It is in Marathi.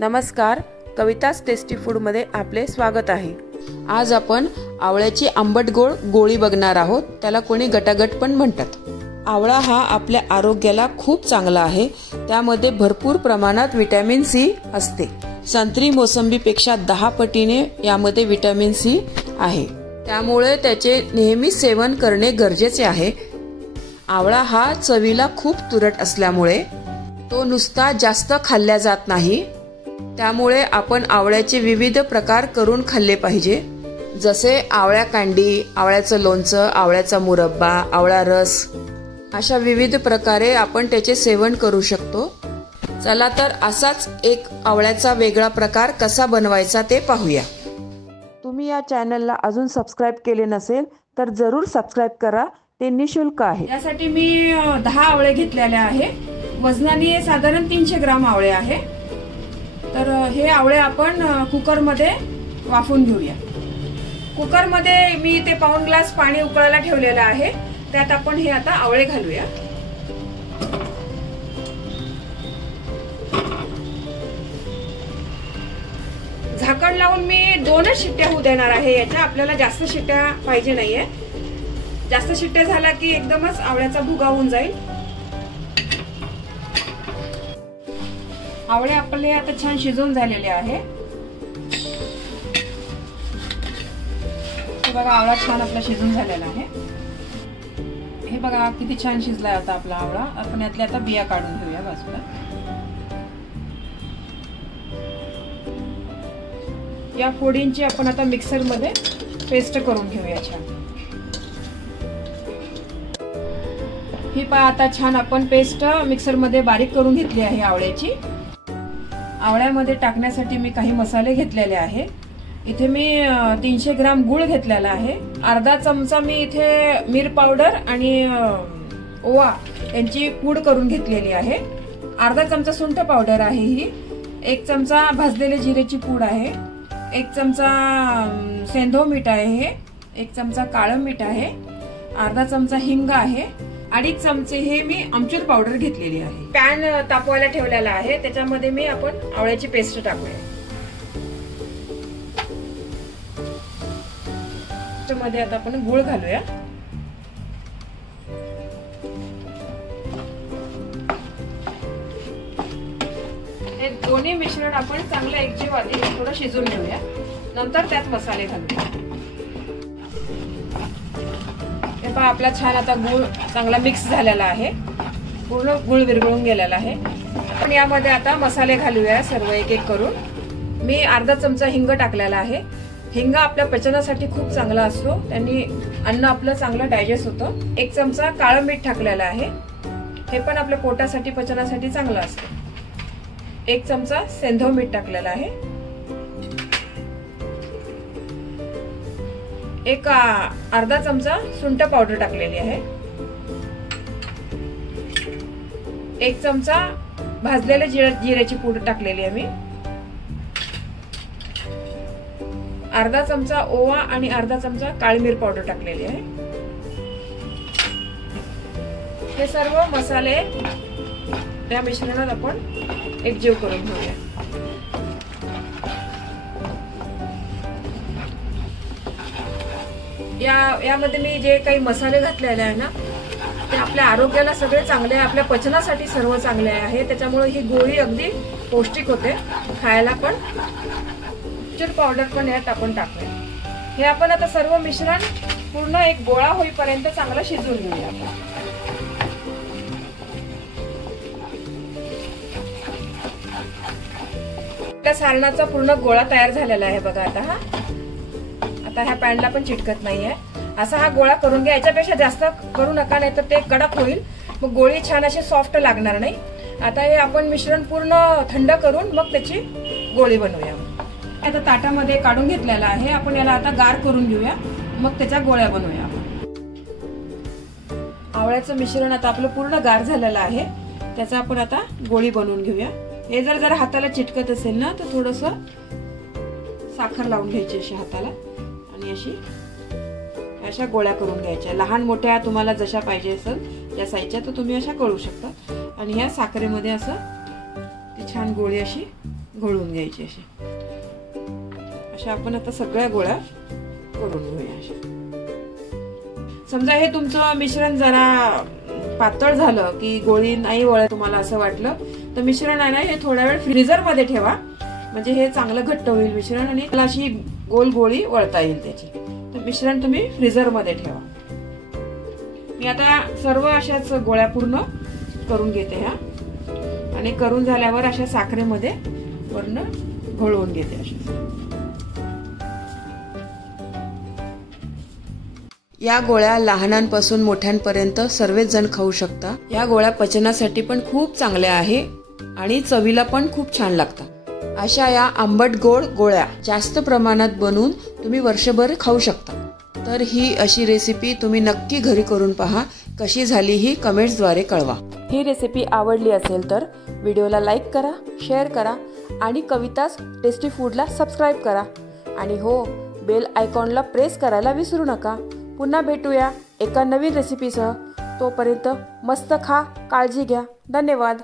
नमस्कार, कविता's टेस्टी फूड मध्ये आपले स्वागत आहे। आज आपण आवळ्याची आंबट गोड गोळी बघणार आहोत। त्याला कोणी गटागट पण म्हणतात। आवळा हा आपल्या आरोग्याला खूप चांगला आहे। त्यामध्ये भरपूर प्रमाणात विटॅमिन सी असते। संत्री मोसंबीपेक्षा 10 पटीने यामध्ये विटॅमिन सी आहे। त्यामुळे त्याचे नेहमी सेवन करणे गरजेचे आहे। आवळा हा चवीला खूप तुरट असल्यामुळे तो नुसता जास्त खाल्ला जात नाही। त्यामुळे आपण आवळ्याचे विविध प्रकार करून खाल्ले पाहिजे, जसे आवळा कांडी, आवळ्याचं लोणचं, आवळ्याचा मुरब्बा, आवळा रस, अशा विविध प्रकारे आपण त्याचे सेवन करू शकतो। चला तर असाच एक आवळ्याचा वेगळा प्रकार कसा बनवायचा ते पाहूया। तुम्ही या चॅनलला अजून सबस्क्राइब केले नसेल तर जरूर सबस्क्राइब करा, ते निशुल्क आहे। यासाठी मी 10 आवळे घेतलेले आहे। वजनाने साधारण 300 ग्राम आवळे आहे। तर हे आवळे आपण कुकर मध्ये वाफवून घेऊया। कुकर मध्ये मी ते पाऊण ग्लास पाणी उकळायला ठेवलेलं आहे। त्यात आपण हे आता आवळे घालूया। झाकण लावून मी 2च शिट्ट्या होऊ देणार आहे। याच्या आपल्याला जास्त शिट्ट्या पाहिजे नाहीये। जास्त शिट्ट्या झाला की एकदमच आवळ्याचा भुगा होऊन जाईल। आवळे आपले आता छान शिजून झालेले आहे। हे बघा आवळा छान आपला शिजून झालेला आहे। हे बघा किती छान शिजलाय आता आपला आवळा। आपण यातल्या आता बिया काढून घेऊया बाजूला। या फोडींची आपण आता मिक्सर मध्ये पेस्ट करून घेऊया छान। ही पहा आता छान आपण पेस्ट मिक्सर मध्ये बारीक करून घेतली आहे आवळ्याची। आवळ्यामध्ये टाकण्यासाठी मी काही मसाले घेतलेले आहे। इथे मी 300 ग्राम गूळ घेतलेला आहे। अर्धा चमचा मी इथे मिर पावडर आणि ओवा यांची पूड करून घेतलेली आहे। अर्धा चमचा सुंठ पावडर आहे ही। 1 चमचा भाजलेले जिरेची पूड आहे। 1 चमचा सेंधव मीठ आहे। 1 चमचा काळं मीठ आहे। अर्धा चमचा हिंग आहे। 2.5 चमचे हे मी आमचूर पावडर घेतलेली आहे। पॅन तापवायला ठेवलेला आहे, त्याच्यामध्ये मी आपण आवळ्याची पेस्ट टाकूया। त्यामध्ये आता आपण गूळ घालूया। हे दोन्ही मिश्रण आपण चांगलं एकजीव आधी थोडं शिजून घेऊया, नंतर त्यात मसाले घालूया। हे पहा आपला छान आता गूळ चांगला मिक्स झालेला आहे। पूर्ण गूळ विरघळून गेलेला आहे। आपण यामध्ये आता मसाले घालूया सर्व एक एक करून। मी अर्धा चमचा हिंग टाकलेला आहे। हिंग आपल्या पचनासाठी खूप चांगला असतो, त्यांनी अन्न आपलं चांगलं डायजेस्ट होतं। 1 चमचा काळं मीठ टाकलेलं आहे, हे पण आपल्या पोटासाठी पचनासाठी चांगलं असतं। 1 चमचा सेंधव मीठ टाकलेला आहे। एक अर्धा चमचा सुंठ पावडर टाकलेली आहे। 1 चमचा भाजलेले जिऱ्याची पूड टाकलेली आहे मी। अर्धा चमचा ओवा आणि अर्धा चमचा काळी मिर पावडर टाकलेली आहे। हे सर्व मसाले या मिश्रणात आपण एकजीव करून घेऊया। यामध्ये मी जे काही मसाले घातलेले आहे ना, ते आपल्या आरोग्याला सगळे चांगले आहे, आपल्या पचनासाठी सर्व चांगले आहे। त्याच्यामुळे ही गोळी अगदी पौष्टिक होते खायला पण। आमचूर पावडर पण यात आपण टाकूया। हे आपण आता सर्व मिश्रण पूर्ण एक गोळा होईपर्यंत चांगलं शिजवून घेऊया आपण। आपल्या सारणाचा पूर्ण गोळा तयार झालेला आहे बघा आता हा। आता ह्या पॅनला पण चिटकत नाहीये, असा हा गोळा करून घ्या। याच्यापेक्षा जास्त करू नका, नाही तर ते कडक होईल, मग गोळी छान अशी सॉफ्ट लागणार नाही। आता हे आपण मिश्रण पूर्ण थंड करून मग त्याची गोळी बनवूया। आता ताटामध्ये काढून घेतलेला आहे, आपण याला आता गार करून घेऊया, मग त्याच्या गोळ्या बनवूया। आवळ्याचं मिश्रण आता आपलं पूर्ण गार झालेलं आहे, त्याचा आपण आता गोळी बनवून घेऊया। हे जर हाताला चिटकत असेल ना, तर थोडस साखर लावून घ्यायची अशी हाताला आणि अशा गोळ्या करून घ्यायच्या। लहान मोठ्या तुम्हाला जशा पाहिजे असेल त्या साईजच्या तर तुम्ही अशा करू शकता। आणि ह्या साखरेमध्ये असं ती छान गोळी अशी घोळून घ्यायची अशी. अशा आपण आता सगळ्या गोळ्या करून घेऊया अशा. समजा हे तुमचं मिश्रण जरा पातळ झालं की गोळी नाही वळत तुम्हाला असं वाटलं तर मिश्रण आहे ना हे थोडा वेळ फ्रीजर मध्ये ठेवा, म्हणजे हे चांगलं घट्ट होईल मिश्रण आणि त्याला अशी गोल गोळी वळता येईल त्याची. तर मिश्रण तुम्ही फ्रीजर मध्ये ठेवा. मी आता सर्व अशाच गोळ्या पूर्ण करून घेते ह्या, आणि करून झाल्यावर अशा साखरेमध्ये वरून घोळवून घेते अशा. या गोळ्या लहानांपासून मोठ्यांपर्यंत सर्वच जण खाऊ शकता. या गोळ्या पचनासाठी पण खूप चांगल्या आहे आणि चवीला पण खूप छान लागतात. अशा या आंबट गोड गोळ्या जास्त प्रमाणात बनवून तुम्ही वर्षभर खाऊ शकता. तर ही अशी रेसिपी तुम्ही नक्की घरी करून पहा. कशी झाली ही कमेंट्सद्वारे कळवा. ही रेसिपी आवडली असेल तर व्हिडिओला लाईक करा, शेअर करा आणि कवितास टेस्टी फूडला सबस्क्राईब करा. आणि हो, बेल आयकॉनला प्रेस करायला विसरू नका. पुन्हा भेटूया एका नवीन रेसिपीसह. तोपर्यंत मस्त खा, काळजी घ्या. धन्यवाद.